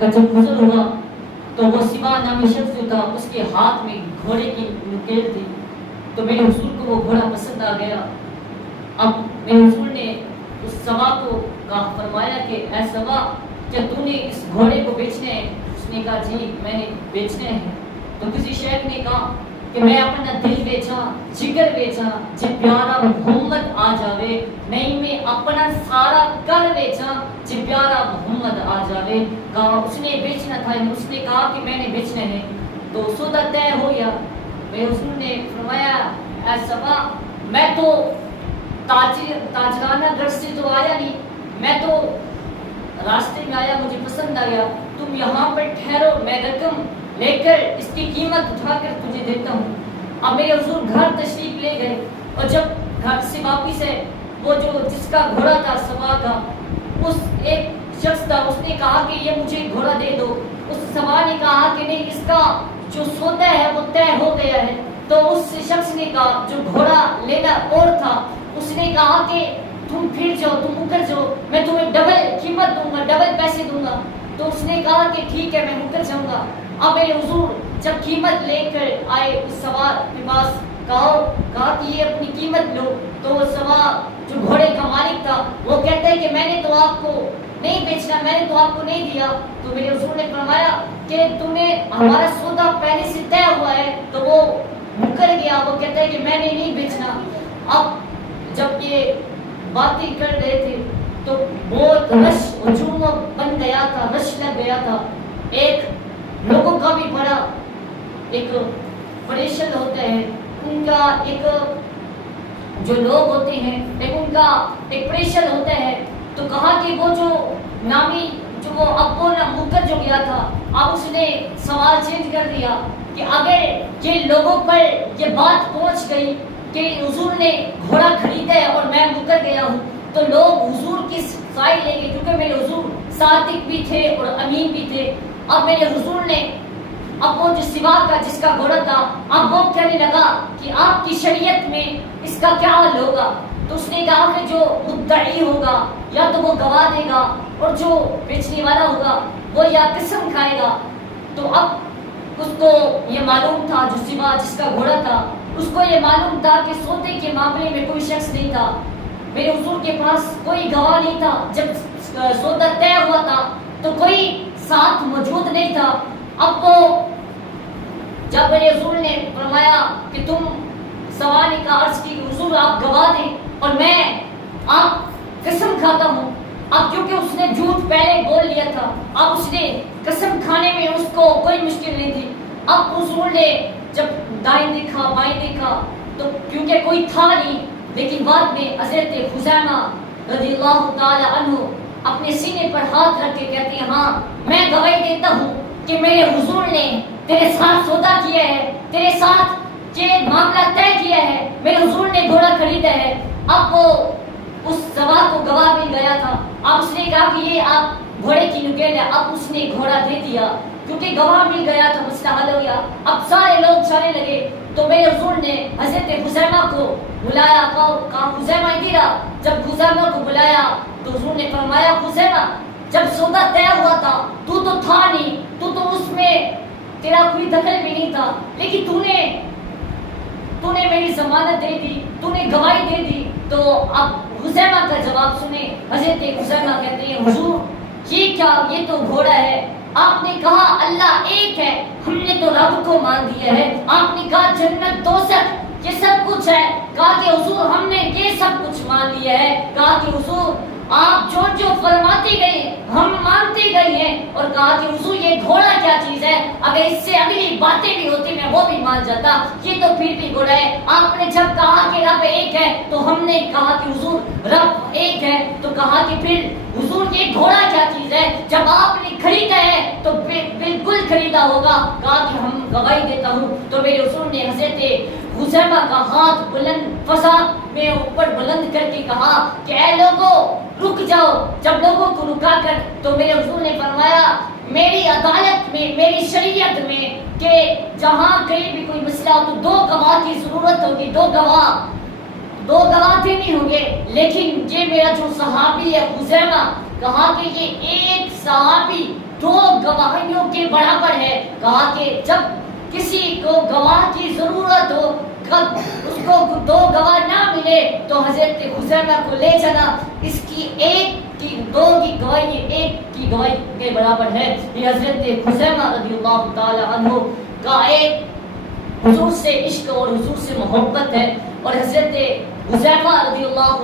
का जब गुजर हुआ तो वो सिबा नामी शख्स जो था उसके हाथ में घोड़े की नुकेल थी। तो मेरे हुजूर को वो घोड़ा पसंद आ गया। अब मेरे हुजूर ने उस सबा को कहा, फरमाया कि ऐ सबा, क्या तूने इस घोड़े को बेचने हैं? उसने कहा जी मैंने बेचने हैं। तो किसी शेख ने कहा कि मैं अपना दिल बेचा, जिगर बेचा, जे प्यारा मोहम्मद आ जावे, नहीं मैं अपना सारा कर बेचा, जे प्यारा मोहम्मद आ जावे। कहा उसने बेचना था, उसने कहा कि मैंने बेचने हैं। तो सौदा तय हो गया। मेरे हुजूर ने फरमाया, ऐ सबा, मैं तो ताजराना घर से तो आया नहीं, मैं तो रास्ते में आया, मुझे पसंद आ गया, तुम यहाँ पर ठहरो, मैं रकम लेकर इसकी कीमत उठाकर तुझे देता हूँ। अब मेरे हुजूर घर तशरीफ ले गए और जब घर से वापिस है, वो जो जिसका घोड़ा था सबा का, उस एक शख्स था, उसने कहा कि ये मुझे घोड़ा दे दो। उस सबा ने कहा कि नहीं, इसका जो सौदा है वो तय हो गया है। तो उस शख्स ने कहा जो घोड़ा लेना और था, उसने कहा कि तुम फिर जाओ, तुम मुकर जाओ, मैं तुम्हें डबल कीमत दूंगा, डबल पैसे दूंगा। तो उसने कहा कि ठीक है मैं मुकर जाऊंगा। अब मेरे हुजूर जब कीमत लेकर आए उस सवार के पास, कहा कि ये अपनी कीमत लो। तो वो सवार जो घोड़े का मालिक था वो कहता है कि मैंने तो आपको नहीं बेचना, मैंने तो आपको नहीं दिया। तो मेरे हुजूर ने फरमाया कि तुम्हें हमारा सौदा पहले से तय हुआ है। तो वो मुकर गया, वो कहता है कि मैंने नहीं बेचना। अब जब ये बातें कर रहे थे तो बहुत रश हुजूम बन गया था, रश लग गया था। एक लोगों का भी बड़ा एक परेशान होते हैं, उनका एक जो लोग होते हैं एक उनका एक प्रेशर होता है। तो कहा कि वो जो नामी जो वो अब वो ना मुकर जो गया था, अब उसने सवाल चेंज कर दिया कि अगर ये लोगों पर ये बात पहुंच गई कि हुजूर ने घोड़ा खरीदा है और मैं मुकर गया हूँ, तो लोग हुजूर की साइड लेंगे, क्योंकि मेरे हुजूर सादिक भी थे और अमीन भी थे। अब मेरे हुजूर ने अब वो जो सिवा का जिसका घोड़ा था, अब वो कहने लगा कि आपकी शरीयत में इसका क्या हाल होगा। तो उसने कहा कि जो मुद्दई होगा या तो वो गवाह देगा और जो बेचने वाला होगा वो या कसम खाएगा। तो अब उसको ये मालूम था, जो सिवा जिसका घोड़ा था उसको ये मालूम था कि सौदे के मामले में कोई शख्स नहीं था, मेरे हुजूर के पास कोई गवाह नहीं था। जब सौदा तय हुआ था तो कोई साथ मौजूद नहीं था। अब वो जब मेरे हुजूर ने फरमाया कि तुम सवाल का अर्ज की हुजूर आप गवाह दें और मैं आप कसम खाता हूँ। अब क्योंकि उसने झूठ पहले बोल लिया था, अब उसने कसम खाने में उसको कोई मुश्किल नहीं थी। अब हुजूर ने जब दाएं देखा बाएं देखा तो क्योंकि कोई था नहीं, लेकिन बाद में हज़रत खुज़ैमा रज़ियल्लाहु ताला अन्हु अपने सीने पर हाथ रख के कहते हैं, हाँ मैं गवाही देता हूँ कि मेरे हुजूर ने तेरे साथ सौदा किया है, तेरे साथ ये मामला तय किया है, मेरे हुजूर ने घोड़ा खरीदा है। अब वो उस सवा को गवाह मिल गया था। अब उसने कहा कि ये आप घोड़े की नुकेल है। अब उसने घोड़ा दे दिया क्योंकि गवाह मिल गया था, मसला हल हो गया। अब सारे लोग चलने लगे। तो मेरे हुजूर ने हज़रत खुज़ैमा को बुलाया, कहा खुज़ैमा इधर आ। जब खुज़ैमा को बुलाया तो हुजूर ने फरमाया, खुज़ैमा जब सौदा तय हुआ था तू तो था नहीं, तू तो उसमें तेरा कोई दखल भी नहीं था, लेकिन तूने मेरी जमानत दे दी, तूने गवाही दे दी। तो अब खुज़ैमा का जवाब सुने। हज़रत खुज़ैमा कहते हैं, हुजूर ये क्या, ये तो घोड़ा है। आपने कहा अल्लाह एक है, हमने तो रब को मान दिया है। आपने कहा जन्नत दोज़ख ये सब कुछ है, कहा कि हुजूर हमने ये सब कुछ मान लिया है। कहा कि हुजूर आप जो जो फरमाते गए हम मानते गए हैं। और कहा कि हुजूर ये घोड़ा क्या चीज है, अगर इससे अगली बातें भी होती मैं वो भी मान जाता, ये तो फिर भी घोड़ा है। आपने जब कहा कि रब एक है तो हमने कहा कि हुजूर रब एक है, तो कहा कि फिर हुजूर ये घोड़ा क्या चीज है, जब आपने खरीदा है तो बिल्कुल खरीदा होगा। कहा कि हम गवाही देता हूँ। तो मेरे हुजूर ने हज़रत खुज़ैमा का हाथ बुलंद फसा में ऊपर बुलंद करके कहा कि ऐ लोगों रुक जाओ। जब लोगों को रुका कर तो मेरे हुजूर ने फरमाया, मेरी अदालत में, मेरी शरीयत में कि जहाँ कहीं भी कोई मसला हो तो दो गवाह की जरूरत होगी। दो गवाह थे नहीं होंगे, लेकिन ये मेरा जो सहाबी है खुज़ैमा, कहा कि ये एक सहाबी दो کہا کہ جب کسی کو گواہ کی ضرورت ہو، کب اس کو 2 گواہ نہ ملے تو حضرت خزیمہ کو لے جانا، اس کی 2 کی گواہی 1 کی گواہی کے برابر ہے۔ یہ حضرت خزیمہ رضی اللہ تعالی عنہ کا ایک حضور سے عشق اور حضور سے محبت ہے، اور حضرت حذیفہ رضی اللہ